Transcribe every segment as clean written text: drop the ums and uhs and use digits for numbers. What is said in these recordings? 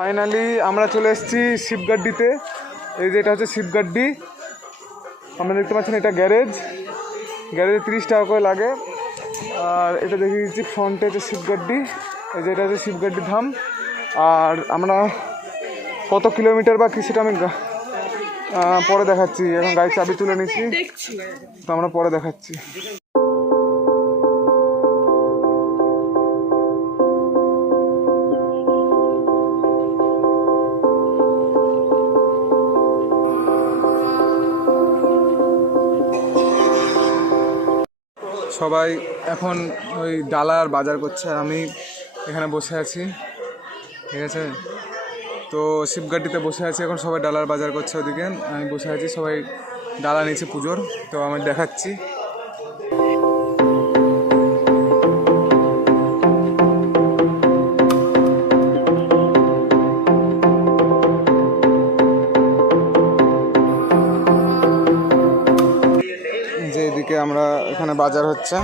Finally আমরা চলে এসেছি শিবগাড্ডিতে। এই যে এটা হচ্ছে শিবগাড্ডি, আমরা দেখতে পাচ্ছেন এটা গ্যারেজে 30 টাকা করে লাগে। আর এটা দেখিয়ে দিচ্ছি, ফ্রন্টে হচ্ছে শিবগাড্ডি, এই যে এটা হচ্ছে শিবগাড্ডি ধাম। আর আমরা কত কিলোমিটার বা কি সেটা আমি পরে দেখাচ্ছি, এখন গাড়ির চাবি তুলে নিচ্ছি, তো আমরা পরে দেখাচ্ছি। সবাই এখন ওই ডালার বাজার করছে, আর আমি এখানে বসে আছি, ঠিক আছে। তো শিবগাড্ডিতে বসে আছি, এখন সবাই ডালার বাজার করছে, ওদিকে আমি বসে আছি, সবাই ডালা নিচ্ছে পুজোর। তো আমি দেখাচ্ছি। যে এদিকে আমরা এখানে বাজার হচ্ছে,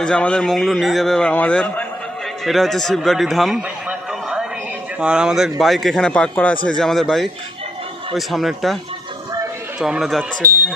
এই যে আমাদের মঙ্গলু নিয়ে যাবে এবার আমাদের। এটা হচ্ছে শিবগাড্ডি ধাম, আর আমাদের বাইক এখানে পার্ক করা আছে, যে আমাদের বাইক ওই সামনেরটা। তো আমরা যাচ্ছি এখানে।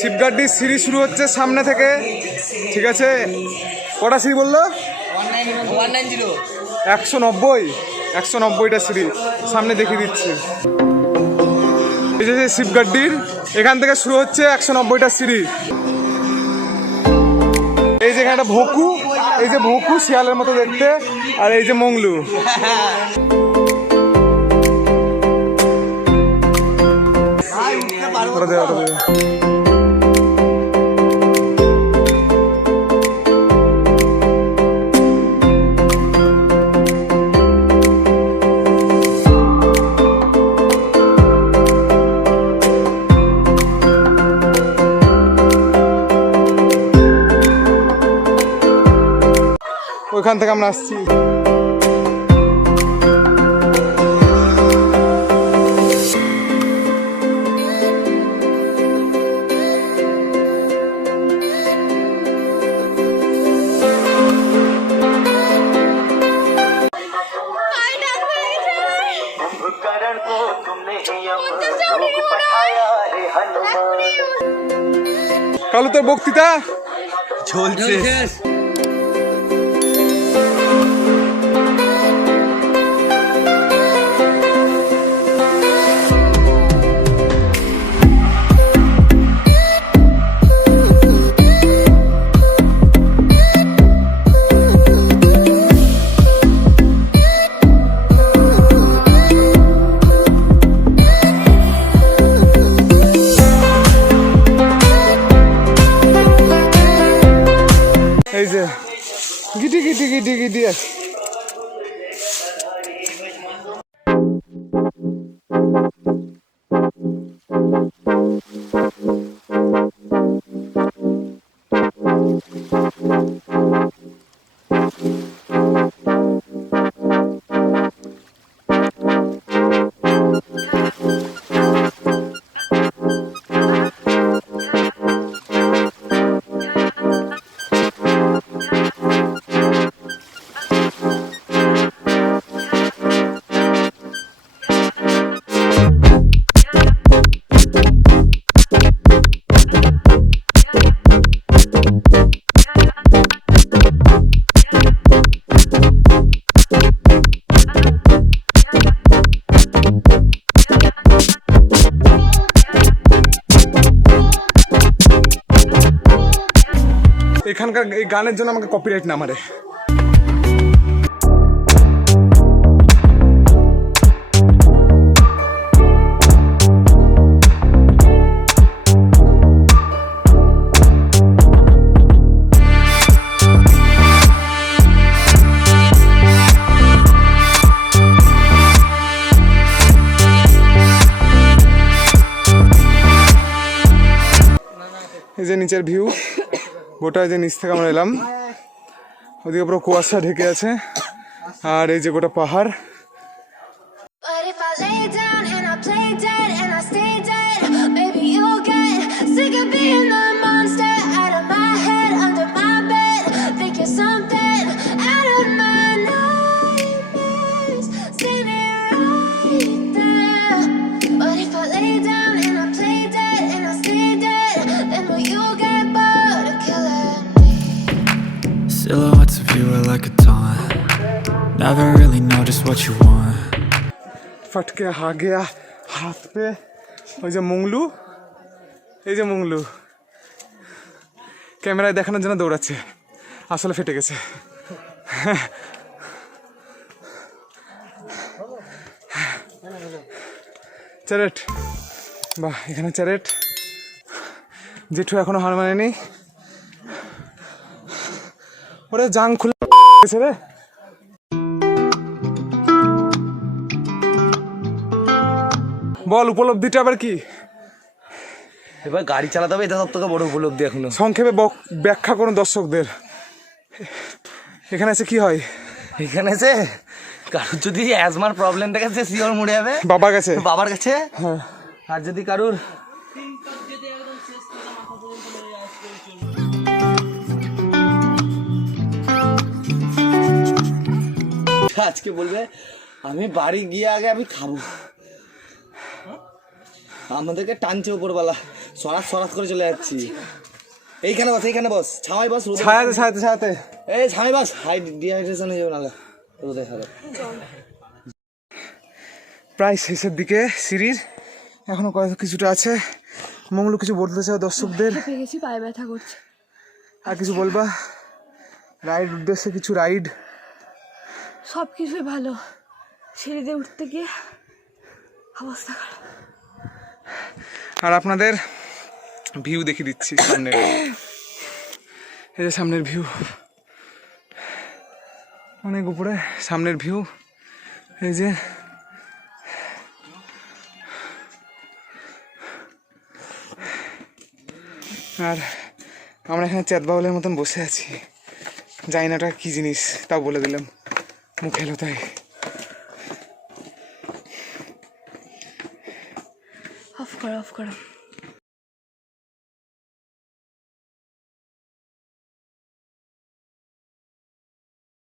শিবগাড্ডির সিঁড়ি শুরু হচ্ছে সামনে থেকে, ঠিক আছে। কটা সিঁড়ি বললো? 190টা সিঁড়ি সামনে দেখিয়ে দিচ্ছি। এই যে শিবগাড্ডির এখান থেকে শুরু হচ্ছে 190টা সিঁড়ি। এই যে এখানে ভোকু, এই যে ভোকু শিয়ালের মতো দেখতে, আর এই যে মঙ্গলু। ওইখান থেকে আমরা আসছি। কালু তোর বক্তৃতা চলছে। এই যে এখানকার এই গানের জন্য আমাকে কপিরাইট না মারে। এই যে নিচের ভিউ, গোটা যে নিচ থেকে আমরা এলাম, ওদিকে পুরো কুয়াশা ঢেকে আছে, আর এই যে গোটা পাহাড়। Silhouettes of you are like a taunt. Never really know just what you want. ফটকে হা গিয়া হাত পে। ওই যে মুংলু, এই যে মুংলু ক্যামেরায় দেখানোর জন্য দৌড়াচ্ছে, আসলে ফেটে গেছে। চ্যারেট, বাহ এখানে চ্যারেট। জেঠু এখনো হার মানেনি। ওরে জাং খুলে গেছে রে। বল উপলব্ধিটা আবার কি? এবার গাড়ি চালাতে হবে, এটা সব থেকে বড় উপলব্ধি এখনো। সংক্ষেপে ব্যাখ্যা করুন দর্শকদের। এখানে এসে কি হয়? এখানে এসে কারোর যদি অ্যাজমার প্রবলেম থাকে সে শিওর মরে যাবে বাবার কাছে, বাবার কাছে। হ্যাঁ। আর যদি কারোর আজকে বলবে আমি বাড়ি গিয়ে আগে আমি খাবো, আমাদেরকে টানছে উপরবেলা, সরাস সরাস করে চলে যাচ্ছি। এইখানে বস, এইখানে বস, ছাওয়াই বস, ছায়াতে ছায়াতে ছায়াতে। এই ছাওয়াই বস, ডিহাইড্রেশন হয়ে যাবে নাহলে রোদে খাবে। প্রায় শেষের দিকে সিঁড়ির, এখনো কিছুটা আছে। মঙ্গলু কিছু বলতে চাও দর্শকদের? পেয়েছি, পায়ে ব্যথা করছে। আর কিছু বলবা? রাইড উদ্দেশ্যে কিছু রাইড? সব কিছুই ভালো, সিঁড়িতে উঠতে গিয়ে অবস্থা খারাপ। আর আপনাদের ভিউ দেখিয়ে দিচ্ছি সামনের, এই যে সামনের ভিউ, অনেক উপরে সামনের ভিউ। এই যে আর আমরা এখানে চাঁদ বাউলের মতন বসে আছি, জানি না ওটা কী জিনিস, তাও বলে দিলাম, মুখে এলো তাই। অফ করো।